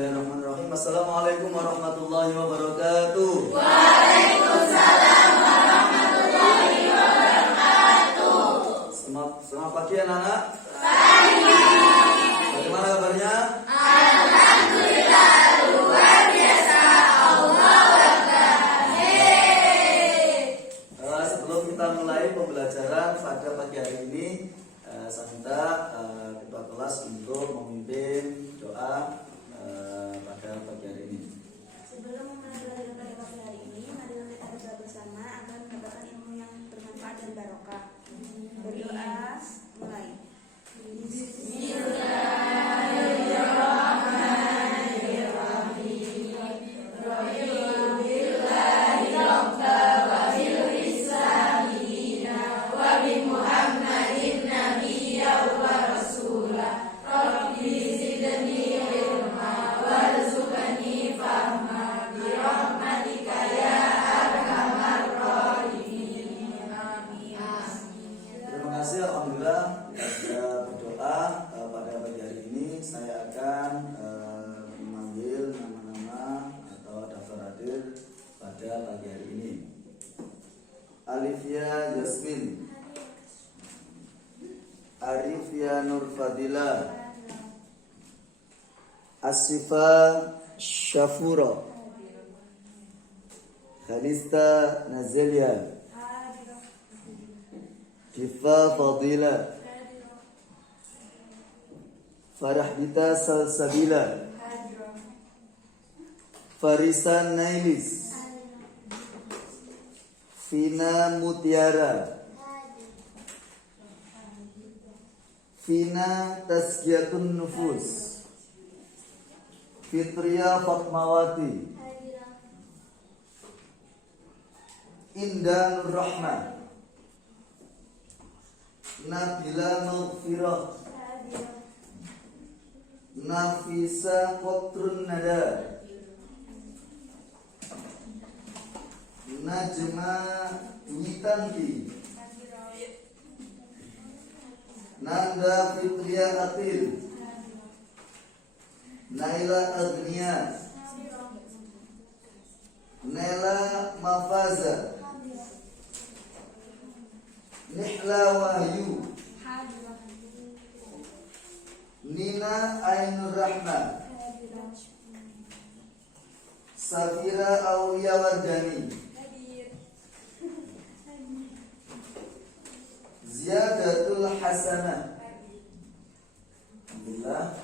Bismillahirrahmanirrahim. Assalamualaikum warahmatullahi wabarakatuh. Waalaikumsalam warahmatullahi wabarakatuh. Selamat pagi anak-anak. Pagi. Bagaimana kabarnya? Alhamdulillah luar biasa. Allah Akbar. Sebelum kita mulai pembelajaran pada pagi hari ini, saya minta ketua kelas untuk memimpin doa pada pagi hari ini. Sebelum memulai pelajaran pada pagi hari ini, mari kita berdoa bersama agar mendapatkan ilmu yang bermanfaat dan barokah. Berdoa, mulai. Terima kasih, alhamdulillah kita berdoa pada pagi hari ini. Saya akan memanggil nama-nama atau daftar hadir pada pagi hari ini. Alifia Yasmin, Arifia Nurfadila, Asifa Syafura, Khalista Nazelia, Diva Fadila, Farahbita Salsabila, Farisa Nailis, Fina Mutiara, Fina Tazkiyatun Nufus, Fitria Fatmawati, Indah Nur Rahman, Nabila Maghfirah, Nafisa Qatrun Nada, Najma Witanti, Nanda Fitria Atil, Naila Agnia, Nela Mafaza, Nihla Wahyu, Nina Ainur Rahman, Safira Aulia Wardani, Ziyadatul Hasanah. Alhamdulillah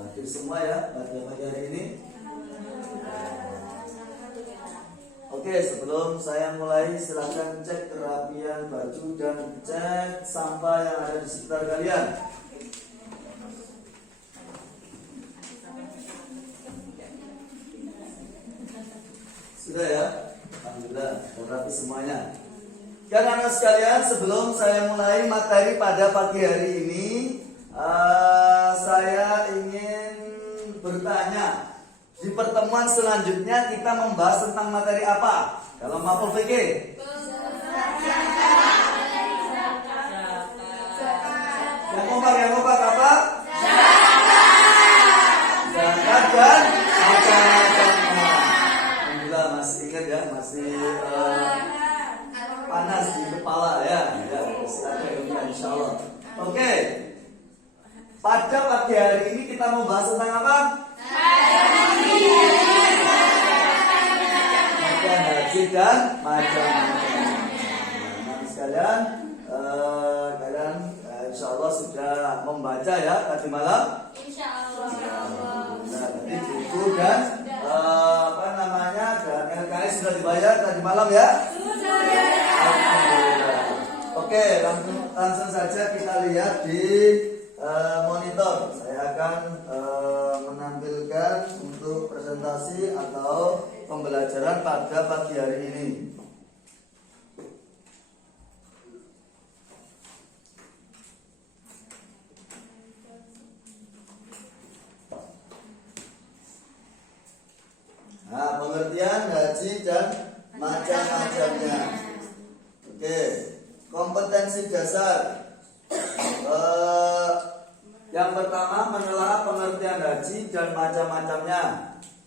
hadir semua ya pada pagi hari ini. Oke, sebelum saya mulai silakan cek kerapian baju dan cek sampah yang ada di sekitar kalian. Sudah ya? Alhamdulillah, rapi semuanya. Anak-anak sekalian, sebelum saya mulai materi pada pagi hari ini, saya ingin bertanya. Di pertemuan selanjutnya kita membahas tentang materi apa? Kalau mapel fikih. Yang kompak apa? Zakat dan macam-macamnya. Alhamdulillah masih ingat ya, masih panas di kepala ya. Masih ada ilmunya insyaallah. Oke. Pada pagi hari ini kita membahas tentang apa? Haji dan macam-macam. Nanti sekalian, kalian insya Allah sudah membaca ya tadi malam. Insya Allah. Nah, tadi buku dan dan LKS sudah dibayar tadi malam ya. Alhamdulillah. Oke, langsung saja kita lihat di monitor. Saya akan menampilkan untuk presentasi atau pembelajaran pada pagi hari ini. Nah, pengertian haji dan macam-macamnya. Oke, kompetensi dasar. Yang pertama menelaah pengertian haji dan macam-macamnya.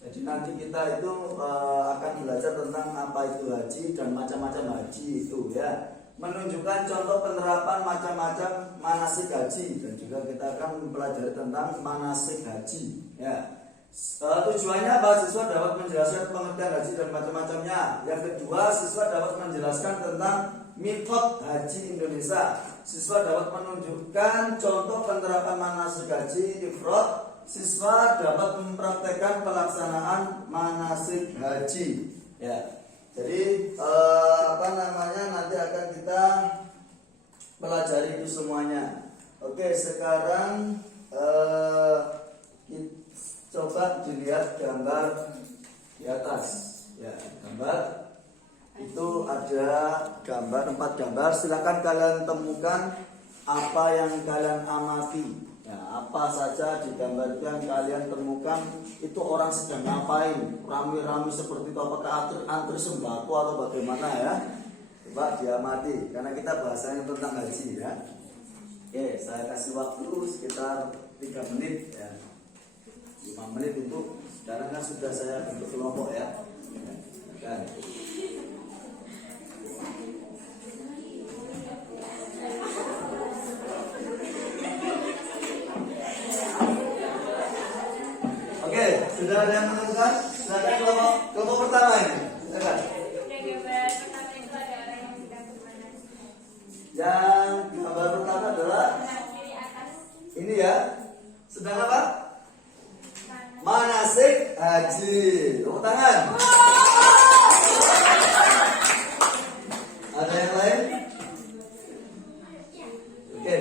Jadi nanti kita itu akan belajar tentang apa itu haji dan macam-macam haji itu ya. Menunjukkan contoh penerapan macam-macam manasik haji dan juga kita akan mempelajari tentang manasik haji ya. Tujuannya apa? Siswa dapat menjelaskan pengertian haji dan macam-macamnya. Yang kedua, siswa dapat menjelaskan tentang miqat haji Indonesia. Siswa dapat menunjukkan contoh penerapan manasik haji ifrad. Siswa dapat mempraktekkan pelaksanaan manasik haji ya. Jadi nanti akan kita pelajari itu semuanya. Oke, sekarang coba dilihat gambar di atas ya. Gambar itu ada gambar 4 gambar. Silakan kalian temukan apa yang kalian amati ya, apa saja di gambar itu yang kalian temukan itu orang sedang ngapain, rame-rame seperti itu, apakah antri sembako atau bagaimana ya. Coba diamati karena kita bahasanya tentang haji ya. Oke, saya kasih waktu sekitar 3 menit ya, 5 menit untuk, sekarang kan sudah saya bentuk kelompok ya kan. Oke, sudah ada yang menentukan? Silakan kelompok pertama ini. Silakan. Yang gambar pertama adalah ini ya. Sedang apa? Manasik haji. Tepuk tangan. Ada yang lain? Oke.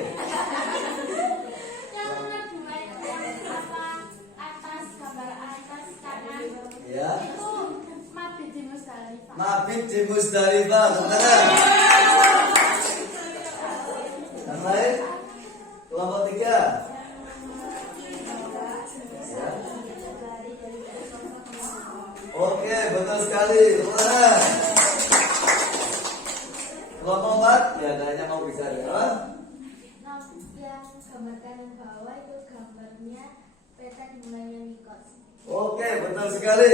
Ya. Mabit di Musdalifah. Tepuk tangan. Yang lain? Kelompok 3. Ya. Oke, betul sekali. Tepuk tangan. Kelompok 4. Ya, kayaknya mau bisa ya. Yang gambarkan yang bawah itu gambarnya peta dimulainya mikot. Oke, betul sekali.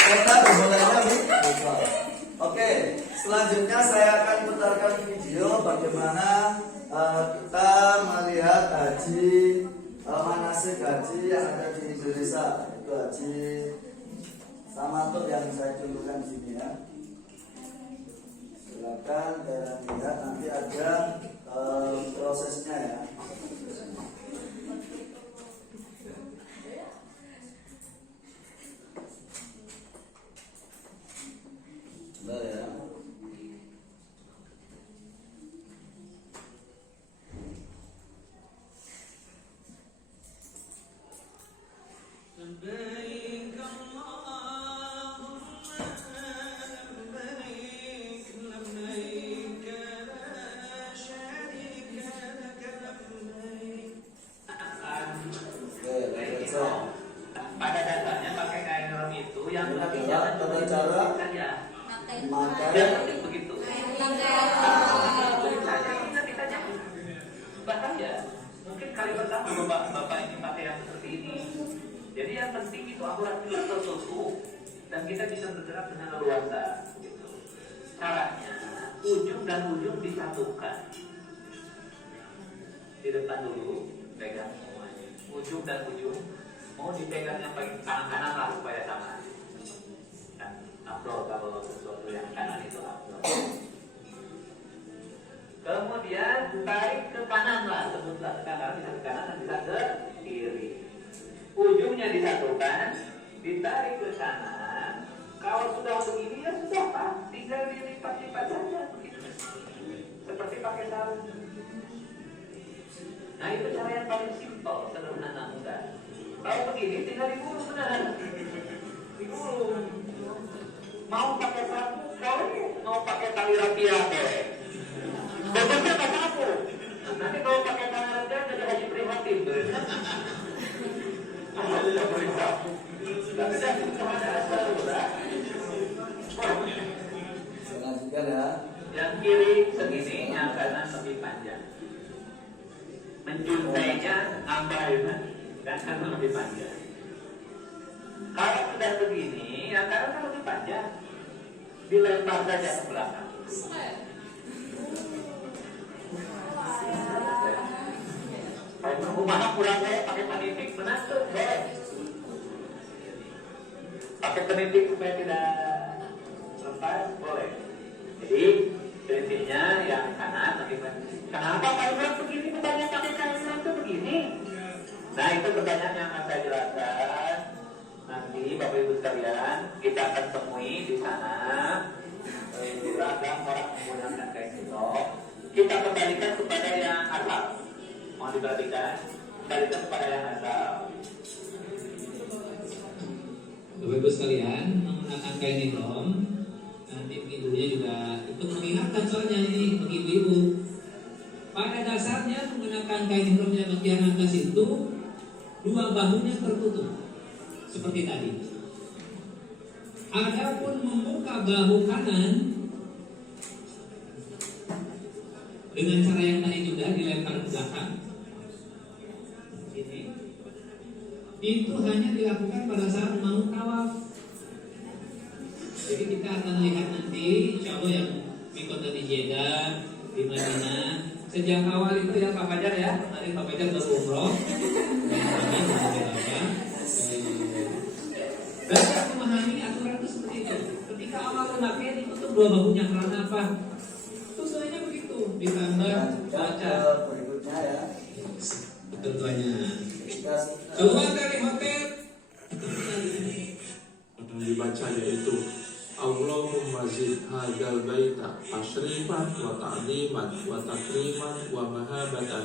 Kita dimulainya mikot. Oke, selanjutnya saya akan putarkan video bagaimana kita melihat haji, manasik haji yang ada di Indonesia. Itu haji tamatut yang saya contohkan di sini ya. Silakan kalian lihat, nanti ada prosesnya ya. Coba ya. لبيك اللهم لبيك لبيك لا شريك لك لبيك. Pada dasarnya pakai kain rom itu yang lebih Adalah tata cara ya. memakai Dan begitu. Bahkan ya, mungkin kali pertama bapak ini pakai yang seperti ini. Jadi yang penting itu akurat kita tertutup dan kita bisa bergerak dengan leluasa. Gitu. Caranya ujung dan ujung disatukan. Di depan dulu pegang semuanya. Ujung dan ujung mau dipegang yang paling kanan lah supaya sama. Kan afdol kalau sesuatu yang kanan itu afdol. Kemudian tarik ke kanan lah, sebutlah ke kanan, bisa ke kanan dan bisa ke kiri. Ujungnya disatukan, ditarik ke kanan. Kalau sudah begini ya sudah Pak, tinggal dilipat-lipat saja begitu. Seperti pakai sarung. Nah itu cara yang paling simpel, sederhana, mudah. Kalau begini tinggal digulung benar. Digulung. Mau pakai sapu, kalau mau pakai tali rapia boleh. Bobotnya tak sapu. Nanti kalau pakai tali rapia jadi haji prihatin tuh. Alhamdulillah boleh sapu. Tapi saya ada asal udah. selanjutnya ya. Yang kiri segini, yang kanan lebih panjang. juntainya ambaina dan karena lebih panjang. Kalau sudah begini, ya karena lebih panjang, dilempar saja ke belakang. Kalau rumah kurang saya pakai panitik menantu, boleh. Pakai penitik supaya tidak lepas, boleh. Jadi prinsipnya yang kanan pakai penitik. Kenapa kalian begini bukannya pakai kanan itu begini? Nah itu pertanyaan yang akan saya jelaskan. Nanti Bapak Ibu sekalian kita akan temui di sana beragam orang menggunakan kain silok. Kita kembalikan kepada yang asal. Mau diperhatikan, kembalikan kepada yang asal. Bapak Ibu sekalian, menggunakan kain ihram, nanti ibunya juga ikut mengingatkan soalnya ini bagi ibu. Pada dasarnya menggunakan kain ihramnya bagian atas itu dua bahunya tertutup seperti tadi. Adapun membuka bahu kanan dengan cara yang tadi juga dilempar ke belakang, ini itu hanya dilakukan pada saat mau tawaf. Jadi kita akan lihat nanti, insya Allah yang mikot di Jeddah, di Madinah. Sejak awal itu ya Pak Fajar ya, kemarin Pak Fajar berumroh. Belajar memahami aturan itu seperti itu. Ketika awal memakai ditutup dua bahunya karena apa? Sesuainya begitu. Ditambah baca. Berikutnya ya. Tentunya. Kita Keluar dari hotel. Yang dibaca yaitu Allahumma zid hadzal baita tashrifan wa ta'liman wa takriman wa mahabatan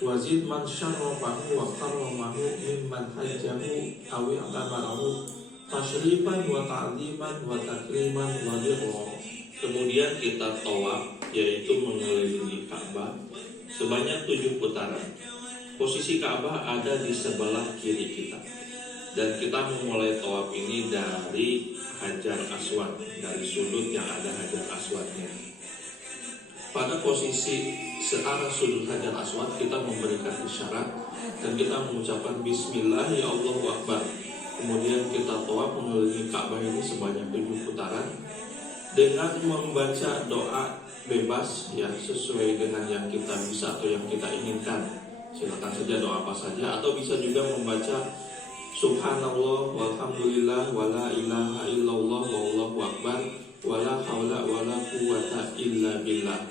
wa zid man syarrafahu wa karramahu mimman hajjahu aw i'tamarahu tashrifan wa ta'liman wa takriman wa birra. Kemudian kita tawaf, yaitu mengelilingi Ka'bah sebanyak 7 putaran. Posisi Ka'bah ada di sebelah kiri kita. Dan kita memulai tawaf ini dari Hajar Aswad, dari sudut yang ada Hajar Aswadnya. Pada posisi searah sudut Hajar Aswad, kita memberikan isyarat dan kita mengucapkan Bismillah ya Allahu Akbar. Kemudian kita tawaf mengelilingi Ka'bah ini sebanyak 7 putaran dengan membaca doa bebas ya, sesuai dengan yang kita bisa atau yang kita inginkan. Silakan saja doa apa saja, atau bisa juga membaca Subhanallah walhamdulillah wala ilaha illallah wallahu akbar wala haula wala quwata illa billah,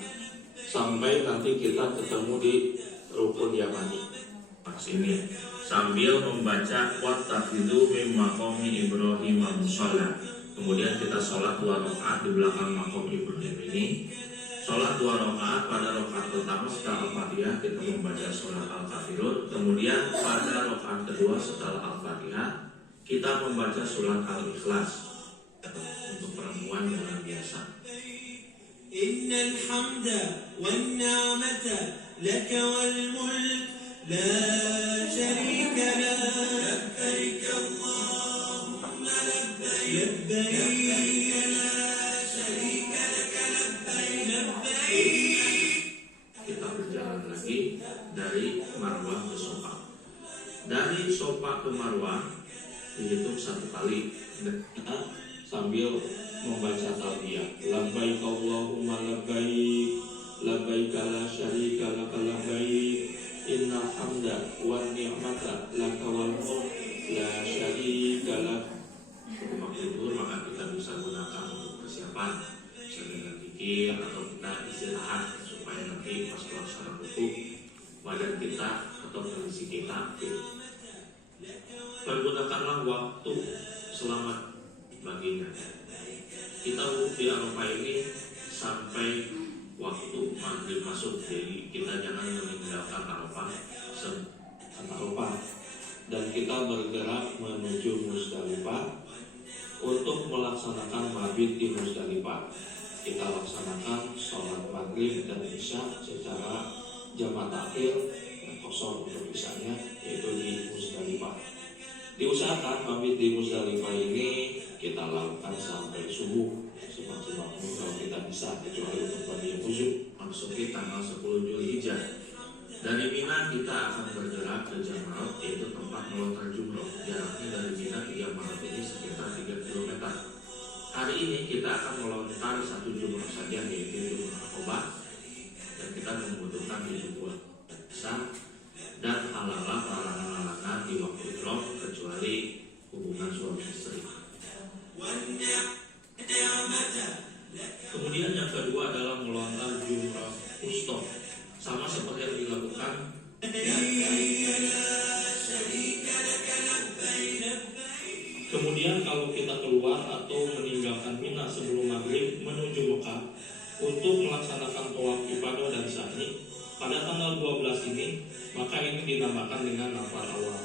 sampai nanti kita ketemu di rukun yamani. Sini sambil membaca wattakhidhu min maqami Ibrahim musalla. Kemudian kita sholat 2 rakaat di belakang maqam Ibrahim ini. Sholat 2 rakaat, pada rakaat pertama setelah Al-Fatihah kita membaca surat Al-Kafirun. Kemudian pada rakaat kedua setelah Al-Fatihah kita membaca surat Al-Ikhlas. Untuk perempuan jangan biasa. Innal hamda wan ni'mata laka wal mulk la syarika lak labbaik Allahumma labbaik labbaik la syarika lak labbaik labbaik. Kita berjalan lagi dari Marwah ke Sofa. Dari Sofa ke Marwah dihitung 1 kali. Dan kita sambil membaca talbiyah. Labbaik Allahumma labbaik, labbaik la syarika lak labbaik, innal hamda wan ni'mata laka wal mulk la syarika lak. Untuk makhluk maka kita bisa gunakan untuk persiapan, bisa dengan zikir atau kita istirahat supaya nanti pas pelaksanaan ruku badan kita atau kondisi kita fit. Pergunakanlah waktu selamat baginya. Kita di Arafah ini sampai waktu maghrib masuk, jadi kita jangan meninggalkan Arafah Arafah, dan kita bergerak menuju Musdalifah untuk melaksanakan mabit di Musdalifah. Kita laksanakan sholat maghrib dan isya secara jamaah takhir dan kosong untuk isanya, yaitu di Musdalifah. Diusahakan mabit di Musdalifah ini kita lakukan sampai subuh semaksimal mungkin kalau kita bisa, kecuali untuk bagi yang khusyuk. Masuki tanggal 10 Zulhijjah Dari Mina kita akan bergerak ke Jamrat, yaitu tempat melontar jumroh. Jaraknya dari Mina ke Jamrat ini sekitar 3 km. Hari ini kita akan melontar 1 jumroh saja, yaitu jumroh Aqobah, dan kita membutuhkan 7 buah sah dan halalah larangan-larangan di waktu ihram kecuali hubungan suami istri. Kemudian yang kedua adalah melontar jumrah wusta, sama seperti yang dilakukan. Kemudian kalau kita keluar atau meninggalkan Mina sebelum maghrib menuju Mekah untuk melaksanakan tawaf ifadah dan sa'i pada tanggal 12 ini, maka ini dinamakan dengan nafar awal.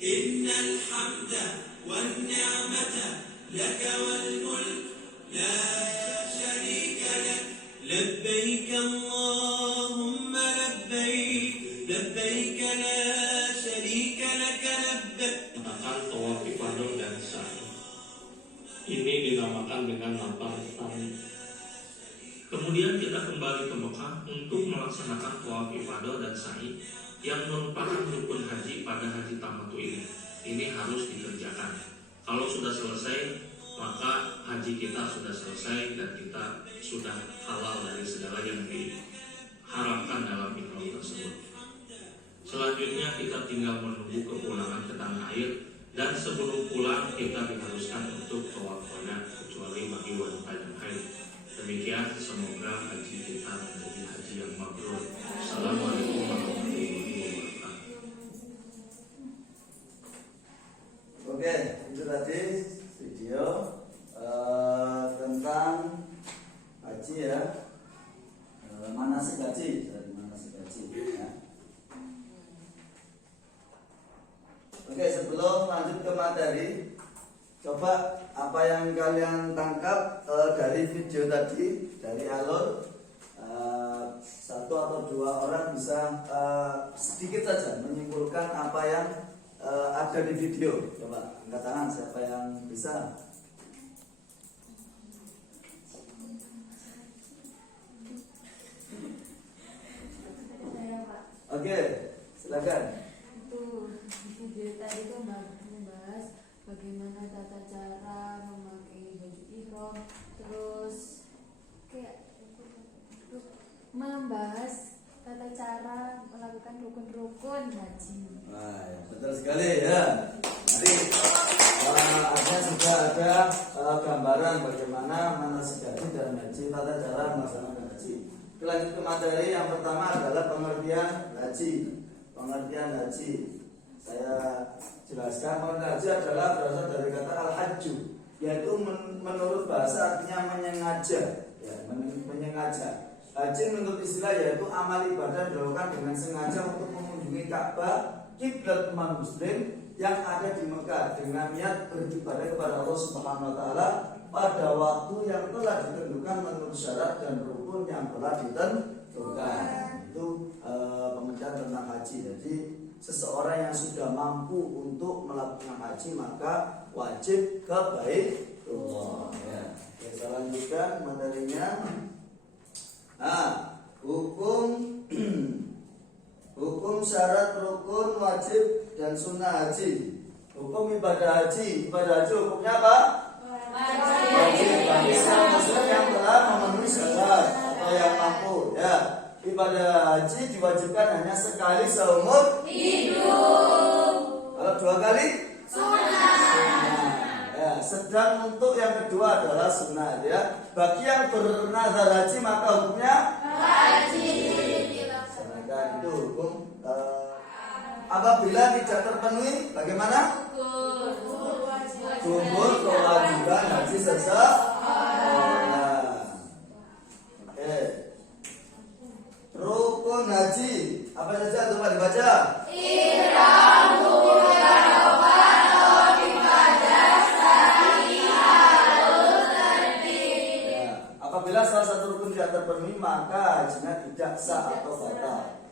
Innal hamda wan ni'mata laka wal mulk la syarika lak labbaik Allahumma labbaik labbaik la syarika lak labbaik. Maka tawaf ifadah dan sa'i ini dinamakan dengan nafar tani. Kemudian kita kembali ke Mekah untuk melaksanakan tawaf ifadah dan sa'i yang merupakan rukun haji pada haji tamattu ini. Ini harus dikerjakan. Kalau sudah selesai, maka haji kita sudah selesai dan kita sudah halal dari segala yang diharamkan dalam ihram tersebut. Selanjutnya kita tinggal menunggu kepulangan ke tanah air, dan sebelum pulang kita diharuskan untuk tawaf wada kecuali bagi wanita yang haid. Demikian, semoga haji kita menjadi haji yang mabrur. Assalamualaikum warahmatullahi wabarakatuh. Oke, itu tadi video tentang haji ya, manasik haji, dari manasik haji ya. Oke, sebelum lanjut ke materi, coba apa yang kalian tangkap dari video tadi, dari alur. Satu atau dua orang bisa sedikit saja menyimpulkan apa yang ada di video. Coba angkat tangan siapa yang bisa. Saya Pak. Oke, silakan. Itu video tadi itu membahas bagaimana tata cara memakai baju ihram, terus kayak membahas tata cara melakukan rukun-rukun haji. Wah, ya, betul sekali ya. Nanti ada sudah ada gambaran bagaimana manasik haji dan haji, tata cara melaksanakan haji. Lanjut ke materi yang pertama adalah pengertian haji. Pengertian haji, saya jelaskan. Pengertian haji adalah berasal dari kata al-hajju, yaitu menurut bahasa artinya menyengaja, ya, menyengaja. Haji menurut istilah yaitu amal ibadah dilakukan dengan sengaja untuk mengunjungi Ka'bah, kiblat umat muslim yang ada di Mekah, dengan niat beribadah kepada Allah Subhanahu wa taala pada waktu yang telah ditentukan menurut syarat dan rukun yang telah ditentukan. Itu pengertian tentang haji. Jadi seseorang yang sudah mampu untuk melakukan haji maka wajib ke Baitullah. Ya. Saya lanjutkan materinya. Hukum syarat, rukun, wajib dan sunnah haji. Hukum ibadah haji. Ibadah haji hukumnya apa? Wajib bagi muslim yang telah memenuhi syarat atau yang mampu. Ya, ibadah haji diwajibkan hanya sekali seumur hidup. Kalau 2 kali? Sunnah. Ya, sedang untuk yang kedua adalah sunnah ya. Bagi yang bernazar haji maka hukumnya wajib. Itu hukum apabila tidak terpenuhi bagaimana? Gugur kewajiban haji seseorang. Oke. Rukun haji apa saja coba dibaca? Apabila salah satu rukun tidak terpenuhi maka hajinya tidak sah atau batal.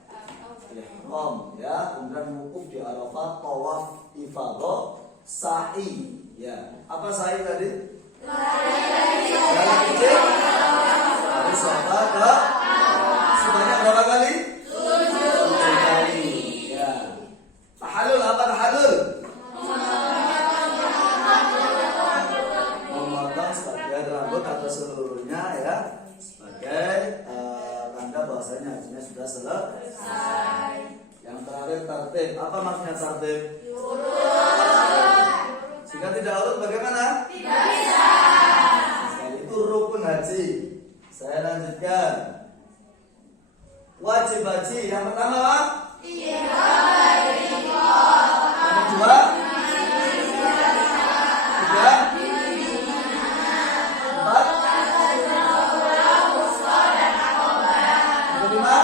Ihram ya, kemudian wukuf di Arafah, tawaf ifadah, sa'i. Ya, apa sa'i tadi? Dari Safa ke Sardim? Jika tidak urut bagaimana? Tidak bisa. Itu rukun haji. Saya lanjutkan. Wajib haji yang pertama apa? Yang kedua? Tiga? Empat? Yang kelima?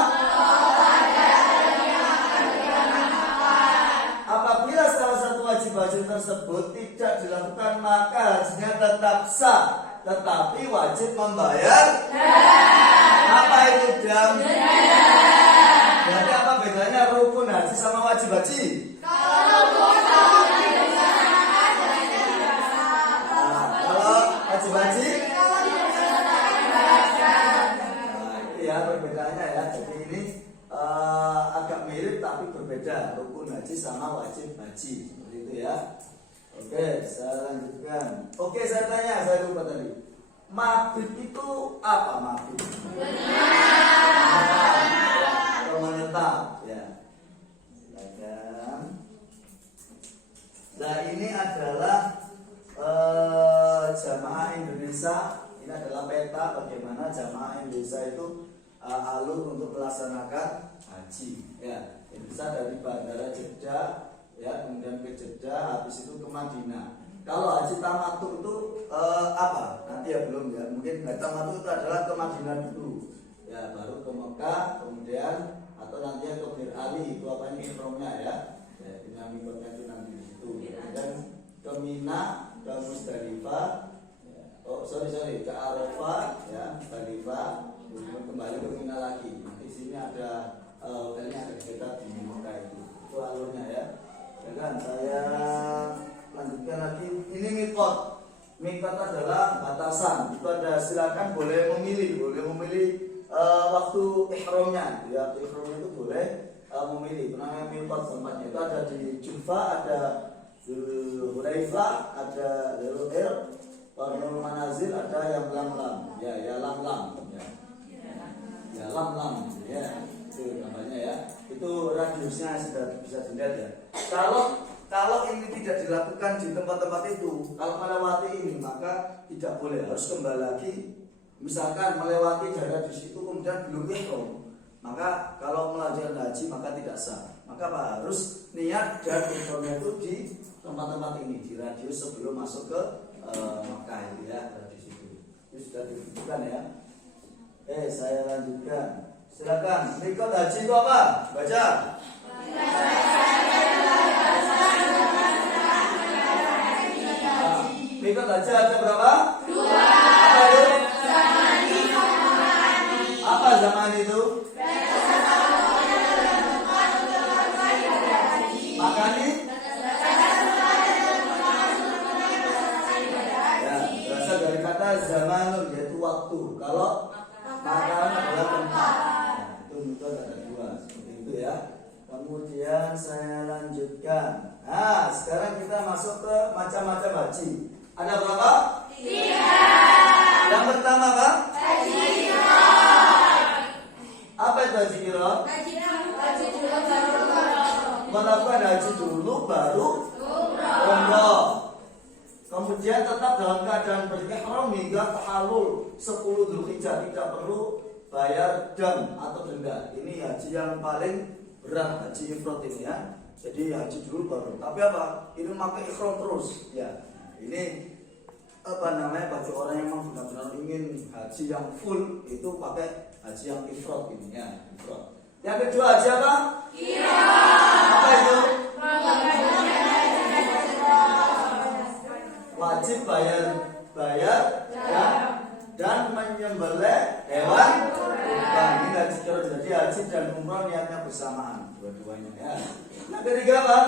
Apabila salah satu wajib haji tersebut tidak dilakukan maka hajinya tetap sah, tetapi wajib membayar. Apa itu dam? Jadi apa bedanya rukun haji sama wajib haji? Kalau wajib haji? Nah, itu ya perbedaannya ya. Jadi ini agak mirip tapi berbeda, rukun haji sama wajib haji, seperti itu ya. Oke, saya lanjutkan. Oke, saya tanya, saya lupa tadi. Mabit itu apa mabit? Atau menetap ya. Silakan. Nah, ini adalah jamaah Indonesia. Ini adalah peta bagaimana jamaah Indonesia itu alur untuk melaksanakan haji ya. Indonesia dari Bandara Jeddah ya, kemudian ke Jeddah, habis itu ke Madinah. Kalau haji tamattu itu apa? Nanti ya belum ya. Mungkin haji tamattu itu adalah ke Madinah dulu. Ya, baru ke Mekah, kemudian atau nanti ke Bir Ali, itu apa ini ihramnya ya. Ya, dengan mikotnya itu nanti di situ. Kemudian ke Mina, ke Musdalifah. Ya. Oh, sorry, ke Arafah ya, Musdalifah. Kemudian kembali ke Mina lagi. Nanti sini ada hotelnya ada dekat di Mekah itu. Itu alurnya ya. Ya kan, saya lanjutkan lagi. Ini mikot. Mikot adalah batasan. Itu ada, silakan boleh memilih waktu ihramnya. Ya, waktu ihramnya itu boleh memilih. Itu namanya mikot tempatnya. Itu ada di Jufa, ada di Hulaifah, ada di Ru'ir, Warnul Manazil, ada yang lam-lam. Ya lam-lam. Ya lam-lam. Ya, itu namanya ya. Itu radiusnya sudah bisa dilihat ya. Kalau ini tidak dilakukan di tempat-tempat itu, kalau melewati ini maka tidak boleh, harus kembali lagi. Misalkan melewati daerah di situ kemudian belum ihram, maka kalau melakukan haji maka tidak sah. Maka apa? Harus niat dan ihramnya itu di tempat-tempat ini, di radius sebelum masuk ke Mekah itu ya, radius itu. Itu sudah ditentukan ya. Saya lanjutkan. Silakan. Mikot haji itu apa? Baca. Mikot haji ada berapa? 2. Apa itu? Apa zaman itu? Makani? Ya, berasal dari kata zamanun, yaitu waktu. Kalau makan adalah tempat. Itu ada 2 seperti itu ya. Kemudian saya lanjutkan. Nah, sekarang kita masuk ke macam-macam haji. Ada berapa? 3. Yang pertama apa? Haji kirot. Apa itu haji kirot? Melakukan haji dulu baru umroh. Kemudian tetap dalam keadaan berihram hingga tahalul 10 Dzulhijjah, tidak perlu bayar dam atau denda. Ini haji yang paling berat, haji ifrad ini ya. Jadi haji dulu baru. Tapi apa? Ini pakai ihram terus ya. Ini apa namanya, bagi orang yang memang benar-benar ingin haji yang full itu pakai haji yang ifrad ini ya, ifrad. Yang kedua haji apa? Apa itu? Wajib bayar dan menyembelih hewan kurban. Ini haji kirot. Jadi haji dan umroh niatnya bersamaan dua-duanya ya. Yang ketiga apa?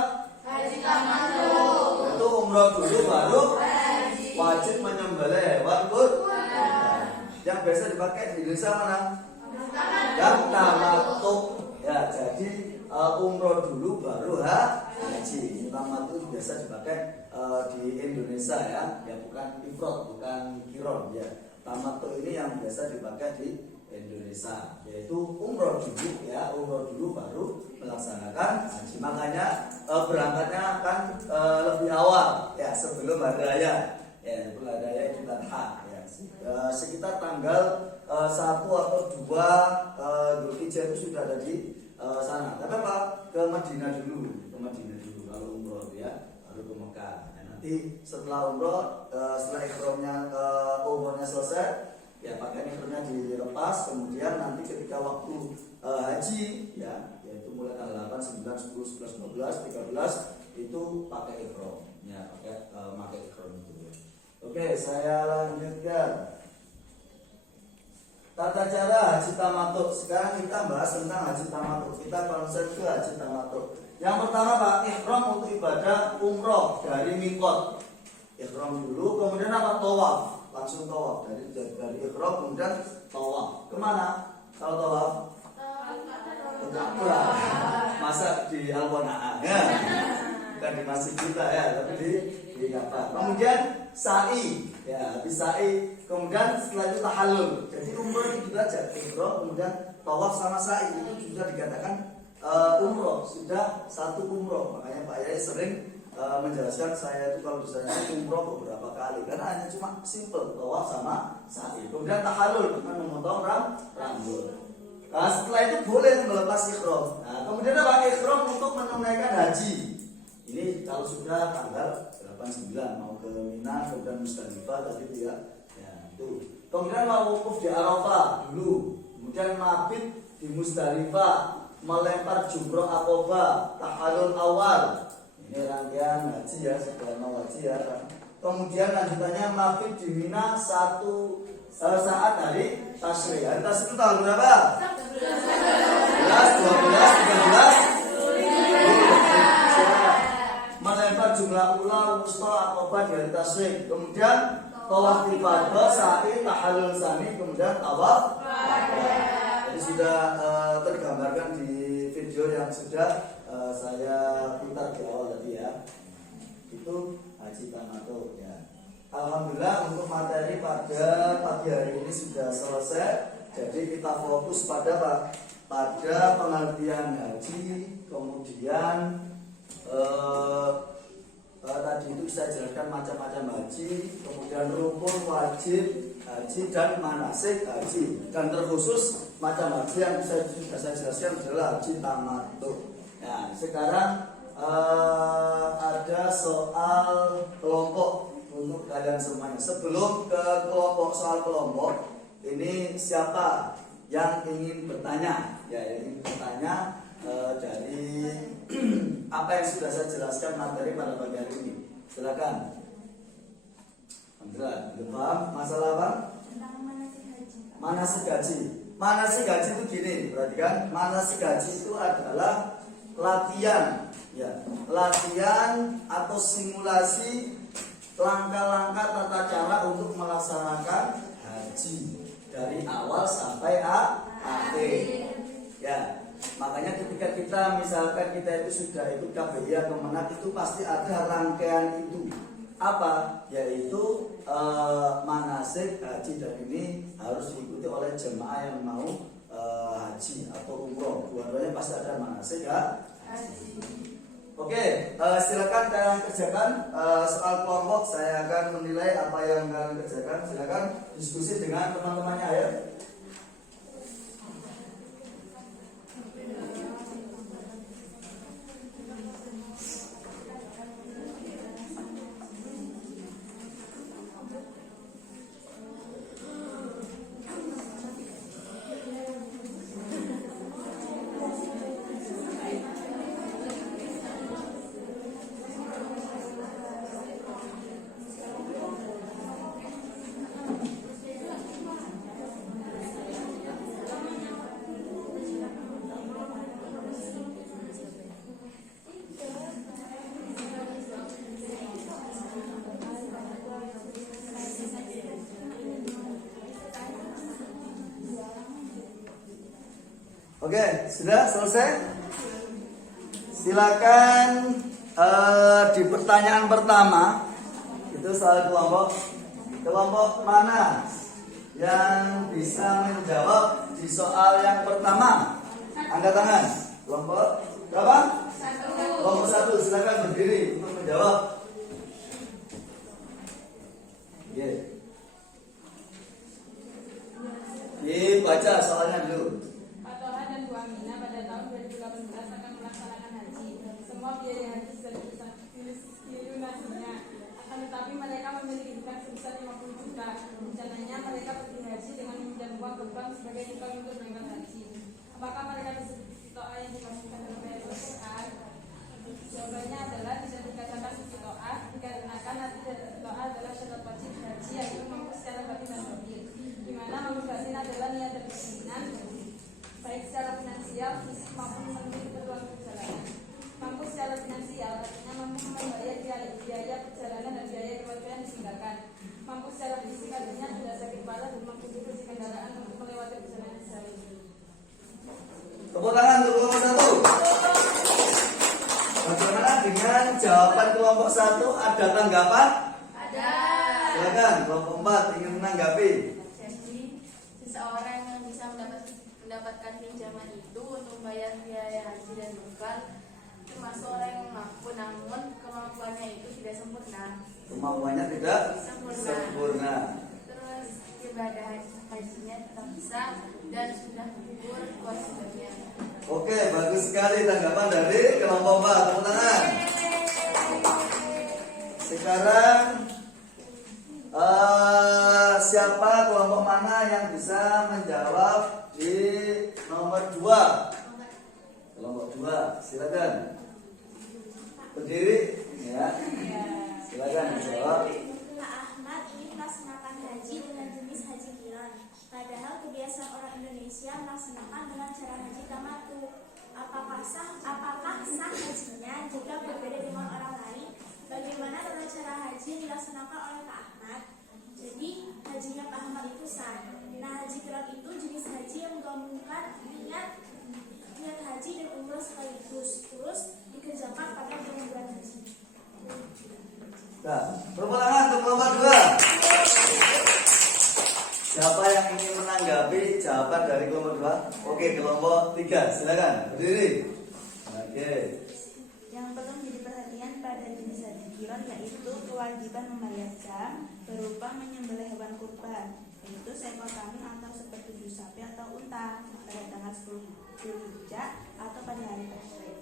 Haji tamattu. Itu umroh dulu baru wajib menyembelih hewan kurban. Yang biasa dipakai di Indonesia mana? Yang tamattu. Ya, jadi umroh dulu baru haji. Tamattu biasa dipakai di Indonesia ya, bukan ifrad, bukan kiron ya. Tamattu ini yang biasa dipakai di Indonesia, yaitu umroh dulu ya, umroh dulu baru melaksanakan haji. Makanya berangkatnya akan lebih awal ya, sebelum hari raya ya, sebelum hari raya Idul Adha ya, sekitar tanggal 1 atau 2 Dzulhijjah itu sudah ada di sana. Tapi apa? Ke Madinah dulu kalau umroh ya, baru ke Mekah. Nah, nanti setelah umroh, setelah umrohnya selesai ya, pakaian ikhramnya dilepas, kemudian nanti ketika waktu haji ya, yaitu mulai tanggal 8, 9, 10, 11, 12, 13 itu pakai ikhram ya, pakai ikhram itu ya. Oke, saya lanjutkan tata cara haji tamattu. Sekarang kita bahas tentang haji tamattu. Kita konsep ke haji tamattu. Yang pertama Pak, ikhram untuk ibadah umroh dari miqat. Ikhram dulu, kemudian apa? Tawaf. Langsung tawaf dari ikhram kemudian tawaf. Kemana kalau tawaf? Ke Ka'bah. Masa di Al-Qanaah ya? Bukan di masjid kita ya, tapi di Ka'bah. Kemudian sa'i ya, habis sa'i kemudian setelah itu tahallul. Jadi umroh itu juga aja, ikhram kemudian tawaf sama sa'i itu sudah dikatakan umroh, sudah satu umroh. Makanya Pak Yai sering menjelaskan, saya itu kalau misalnya umroh beberapa kali karena hanya cuma simple tawaf sama sa'i. Kemudian tahallul dengan memotong rambut. Nah, setelah itu boleh melepas ikhram. Nah, kemudian apa? Ikhram untuk menunaikan haji. Ini kalau sudah tanggal 8, 9 mau ke Mina, kemudian Musdalifah tadi itu ya. Ya, itu. Kemudian mau wukuf di Arafah dulu. Kemudian mabit di Musdalifah, melempar jumroh Aqobah, tahallul awal. Ini rangkaian haji ya, sudah mau haji ya. Kemudian lanjutannya mabit di Mina saat hari Tasyrik. Hari Tasyrik itu tanggal berapa? 11, 12, 13. Melempar jumlah ular wusta Aqobah di hari Tasyrik. Kemudian tawaf ifadah, sa'i, tahallul sani, kemudian tawaf. Jadi sudah tergambarkan di video yang sudah saya putar di awal tadi ya. Itu haji tamattu ya. Alhamdulillah untuk materi pada pagi hari ini sudah selesai. Jadi kita fokus pada pengertian haji, kemudian tadi itu saya jelaskan macam-macam haji, kemudian rukun wajib haji dan manasik haji, dan terkhusus macam haji yang sudah saya jelaskan adalah haji tamattu. Nah, sekarang ada soal kelompok untuk kalian semuanya. Sebelum ke soal kelompok, ini siapa yang ingin bertanya? Ya, yang ingin bertanya dari apa yang sudah saya jelaskan materi pada pagi hari ini. Silakan. Alhamdulillah, belum paham masalah apa? Tentang manasik haji. Manasik haji. Manasik haji itu gini, perhatikan. Manasik haji itu adalah latihan, ya, latihan atau simulasi langkah-langkah tata cara untuk melaksanakan haji dari awal sampai akhir. Ya, makanya ketika kita misalkan kita itu sudah ikut KBI atau Menak, itu pasti ada rangkaian itu. Apa? Yaitu manasik haji, dan ini harus diikuti oleh jemaah yang mau haji atau umroh. Dua-duanya pasti ada manasik haji. Oke, silakan kalian kerjakan soal kelompok. Saya akan menilai apa yang kalian kerjakan. Silakan diskusi dengan teman-temannya ya. Oke, sudah selesai? Silakan di pertanyaan pertama itu soal kelompok mana yang bisa menjawab di soal yang pertama? Angkat tangan. Kelompok berapa? Kelompok 1, silakan berdiri untuk menjawab. Dibaca soalnya dulu. Pak Toha dan Bu Amina pada tahun 2018 akan melaksanakan haji. Semua biaya haji sudah dilunasinya. Akan tetapi mereka memiliki hutang sebesar 50 juta. Rencananya mereka pergi haji dengan meminjam uang ke bank sebagai hutang untuk berangkat haji. Apakah mereka bisa doa yang dimasukkan dalam ayat Al-Quran? Jawabannya adalah tidak dikatakan suci doa dikarenakan arti doa adalah syarat wajib haji yaitu mampu secara batin dan zahir. Di mana mampu batin adalah niat dan keinginan baik secara finansial, fisik maupun memiliki keperluan perjalanan. Mampu secara finansial artinya mampu membayar biaya perjalanan dan biaya keluarga yang ditinggalkan. Mampu secara fisik artinya tidak sakit parah dan mampu duduk di kendaraan untuk melewati perjalanan sehari. Tepuk tangan untuk kelompok 1. Bagaimana dengan jawaban kelompok 1? Ada tanggapan? Ada. Silakan kelompok 4 ingin menanggapi. Jadi seseorang yang bisa mendapatkan pinjaman itu untuk membayar biaya haji dan bekal termasuk orang yang mampu, namun kemampuannya itu tidak sempurna. Kemampuannya tidak sempurna. Terus ibadah hajinya tetap sah dan sudah gugur kewajibannya. Oke, bagus sekali tanggapan dari kelompok 4. Tepuk tangan. Sekarang siapa kelompok mana yang bisa menjawab di nomor 2? Kelompok 2, silakan. Berdiri, ya. Silakan menjawab. Pak Ahmad ingin melaksanakan haji dengan jenis haji qiran. Padahal kebiasaan orang Indonesia melaksanakan dengan cara haji tamattu. Apakah sah hajinya jika berbeda dengan orang lain? Bagaimana tata cara haji yang dilaksanakan oleh Pak Ahmad? Jadi hajinya Pak Ahmad itu sah. Nah, haji qiran itu jenis haji yang menggabungkan niat haji dan umrah sekaligus, terus dikerjakan pada bulan haji. Nah, tepuk tangan untuk kelompok 2. Siapa yang ingin menanggapi jawaban dari kelompok 2? Oke, kelompok 3, silakan berdiri. Oke. Yang perlu menjadi perhatian pada jenis haji qiran yaitu kewajiban membayar jam berupa menyembelih hewan kurban, yaitu seekor kambing atau sepertujuh sapi atau unta pada tanggal 10 Zulhijjah atau pada hari tasyrik.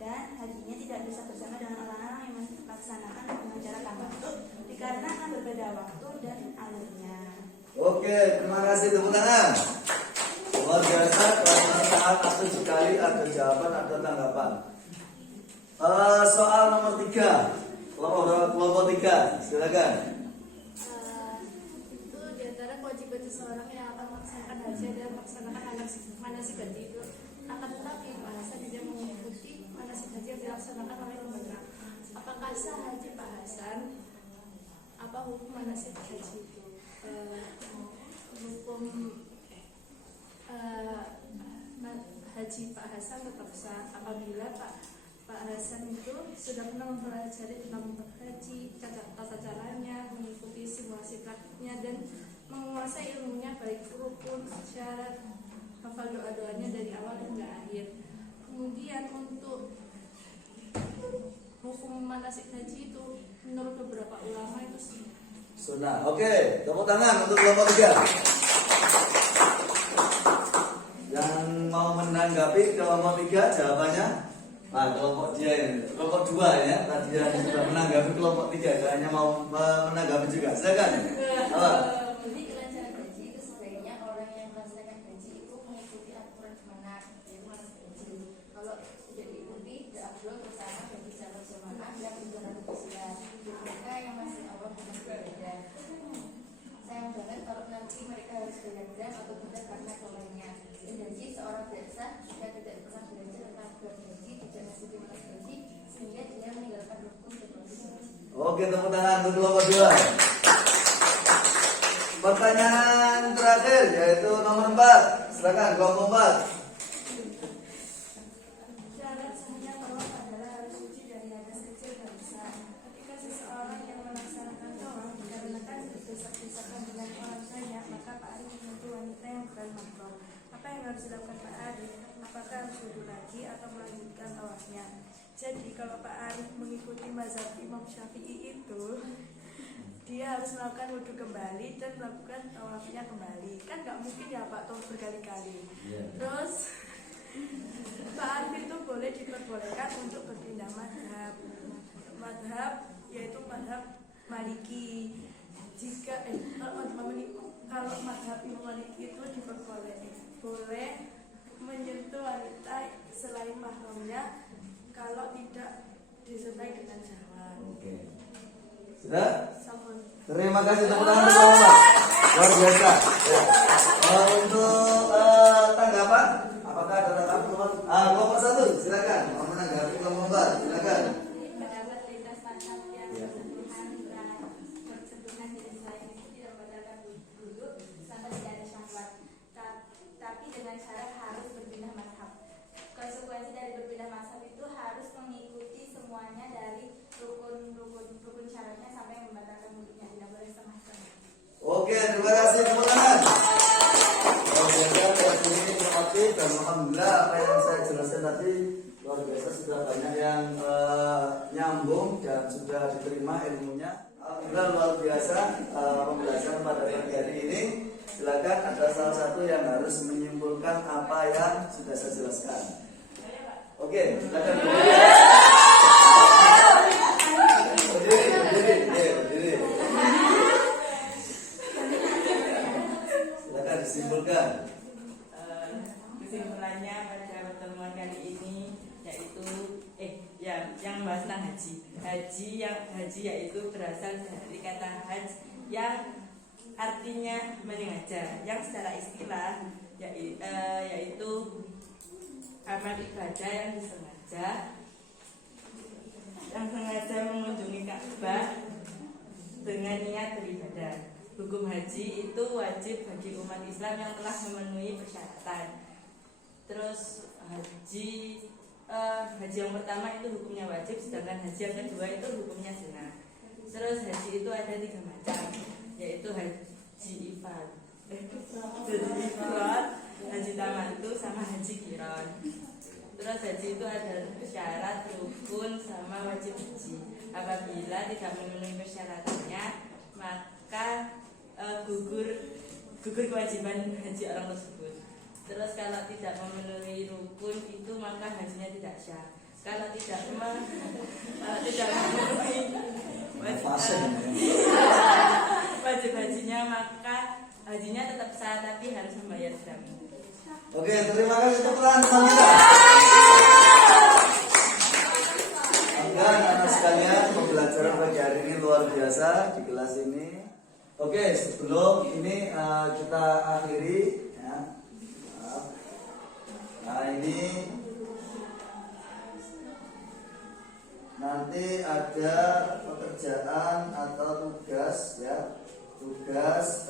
Dan hajinya tidak bisa bersama dengan orang-orang yang melaksanakan dengan cara tamattu dikarenakan berbeda waktu dan alurnya. Oke, terima kasih, tepuk tangan. Luar biasa, pertanyaan atau sekali ada jawaban, ada tanggapan. Soal nomor 3, kelompok 3, silakan. Itu diantara kewajiban seseorang yang akan melaksanakan haji adalah melaksanakan manasik haji itu. Akan tetapi bahasa tidak mengikuti manasik haji yang dilaksanakan oleh lembaga. Apakah sah haji Pak Hasan? Apa hukum manasik haji itu? Hukum haji Pak Hasan tetap sah apabila Pak Hasan itu sudah pernah mempelajari tentang haji, tata caranya, mengikuti simulasi praktiknya dan menguasai ilmunya baik rukun, syarat, hafal doa-doanya dari awal hingga akhir. Kemudian untuk hukum manasik haji itu menurut beberapa ulama itu Sunnah. Oke, tepuk tangan untuk kelompok 3. Yang mau menanggapi kelompok 3 jawabannya? Nah, kelompok dia ini, kelompok 2 ya. Tadi yang sudah menanggapi kelompok 3, hanya mau menanggapi juga. Silakan. Apa? Jadi kelancaran haji itu sebaiknya orang yang melaksanakan haji itu mengikuti aturan kemenak yaitu manasik haji. Kalau tidak diikuti, tidak afdol bersama bagi sahabat jemaah yang menjalankan Islam. Mereka yang masih awam dengan berbeda. Sayang banget kalau nanti mereka harus belajar atau tidak karena kelalaiannya. Dan haji seorang biasa jika tidak pernah belajar tentang bab haji, tidak mengikuti manasik haji, sehingga dia meninggalkan rukun dan wajib haji. Oke, tepuk tangan untuk kelompok 2. Pertanyaan terakhir yaitu nomor 4. Silakan kelompok 4. syarat sahnya tawaf adalah harus suci dari hadas kecil dan besar. Ketika seseorang yang melaksanakan tawaf dikarenakan berdesak-desakan dengan orang banyak, maka Pak harus dilakukan Pak Arif? Apakah harus wudhu lagi atau melanjutkan tawafnya? Jadi kalau Pak Arif mengikuti mazhab Imam Syafi'i itu, dia harus melakukan wudhu kembali dan melakukan tawafnya kembali. Kan nggak mungkin ya Pak tawaf berkali-kali. Terus Pak Arif itu boleh diperbolehkan untuk berpindah madhab, yaitu madhab Maliki. Jika kalau madhab Imam Maliki itu boleh menyentuh wanita selain mahramnya kalau tidak disertai dengan syahwat. Oke. Sudah? Sampun. Terima kasih tepuk tangan bersama Pak. Luar biasa. Ya. Untuk tanggapan, apakah ada tanggapan? Kelompok 1, silakan. Mau menanggapi kelompok 4, silakan. Pendapat lintas mazhab yang bersentuhan dengan selain itu tidak membatalkan wudhu selama tidak ada syahwat, tapi dengan syarat harus berpindah mazhab. Konsekuensi dari berpindah mazhab itu harus mengikuti semuanya dari rukun syaratnya sampai membatalkan wudhunya, tidak boleh setengah-setengah. Oke, terima kasih tepuk tangan. Luar biasa, ini informatif dan alhamdulillah apa yang saya jelaskan tadi luar biasa, sudah banyak yang nyambung dan sudah diterima ilmunya. Alhamdulillah luar biasa pembelajaran pada pagi hari ini. Silakan ada salah satu yang harus menyimpulkan apa yang sudah saya jelaskan. Oke, silakan. Berdiri. Silakan disimpulkan. Kesimpulannya pada pertemuan kali ini yaitu yang membahas tentang haji yaitu berasal dari kata haj yang artinya menyengaja, yang secara istilah yaitu amal ibadah yang disengaja mengunjungi Ka'bah dengan niat beribadah. Hukum haji itu wajib bagi umat Islam yang telah memenuhi persyaratan. Terus haji yang pertama itu hukumnya wajib, sedangkan haji yang kedua itu hukumnya sunnah. Terus haji itu ada 3 macam, yaitu haji ifrad, haji tamattu sama haji qiran. Terus haji itu ada syarat, rukun sama wajib haji. Apabila tidak memenuhi persyaratannya, maka gugur kewajiban haji orang tersebut. Terus kalau tidak memenuhi rukun itu maka hajinya tidak sah. Kalau tidak memenuhi wajib hajinya maka hajinya tetap sah tapi harus membayar dam. Oke, terima kasih teman-teman kita. Anak sekalian, pembelajaran pagi hari ini luar biasa di kelas ini. Oke, sebelum ini kita akhiri ya. Nah, ini nanti ada pekerjaan atau tugas ya, tugas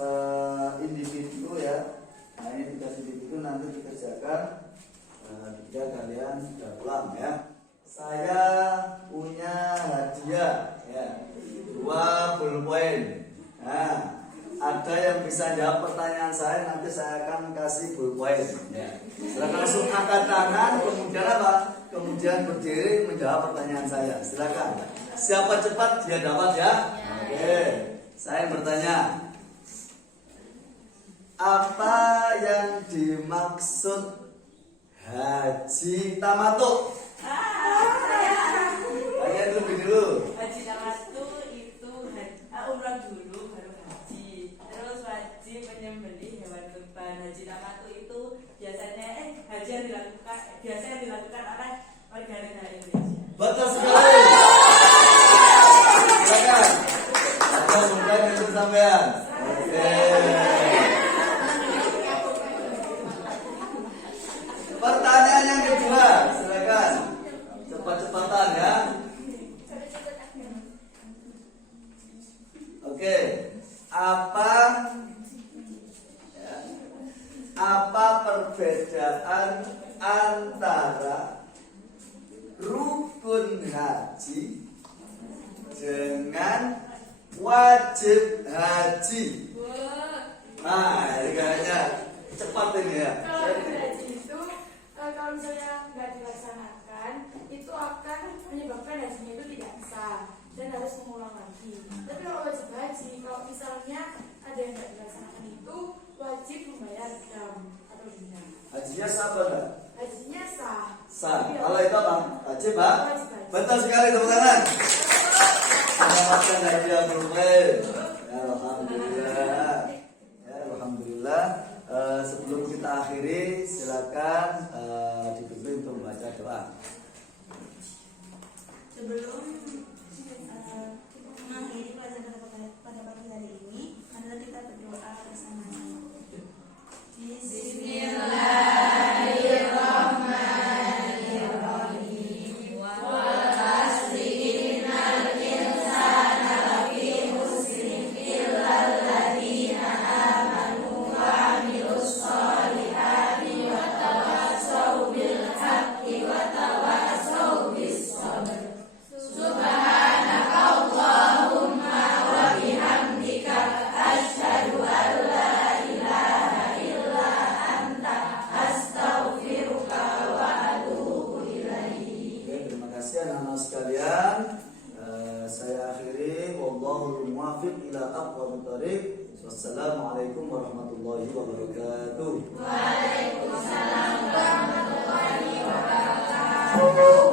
individu ya. Nah, ini tugas individu nanti dikerjakan jika kalian sudah pulang ya. Saya punya hadiah ya, 2 pulpen. Nah, ada yang bisa jawab pertanyaan saya, nanti saya akan kasih pulpen ya. Silakan langsung angkat tangan, kemudian apa? Kemudian berdiri menjawab pertanyaan saya. Silakan. Siapa cepat dia dapat ya. Oke. Saya bertanya, apa yang dimaksud haji tamattu? Kalian lebih dulu. Haji tamattu itu umrah dulu baru haji. Terus wajib menyembelih hewan kurban. Haji tamattu itu biasanya haji yang dilakukan oleh warga negara Indonesia. Betul sekali. Silakan. Ada mudah itu sampean. Oke. Pertanyaan yang kedua, silakan. Cepat-cepatan ya. Oke. Apa perbedaan antara rukun haji dengan wajib haji? Nah, ini kayaknya cepat ini ya. Sebelum mengakhiri pelajaran pada pagi hari ini, adalah kita berdoa bersama. Anak-anak sekalian, saya akhiri wallahul muwaffiq ila aqwamit thoriq. Wassalamualaikum warahmatullahi wabarakatuh. Waalaikumsalam warahmatullahi wabarakatuh.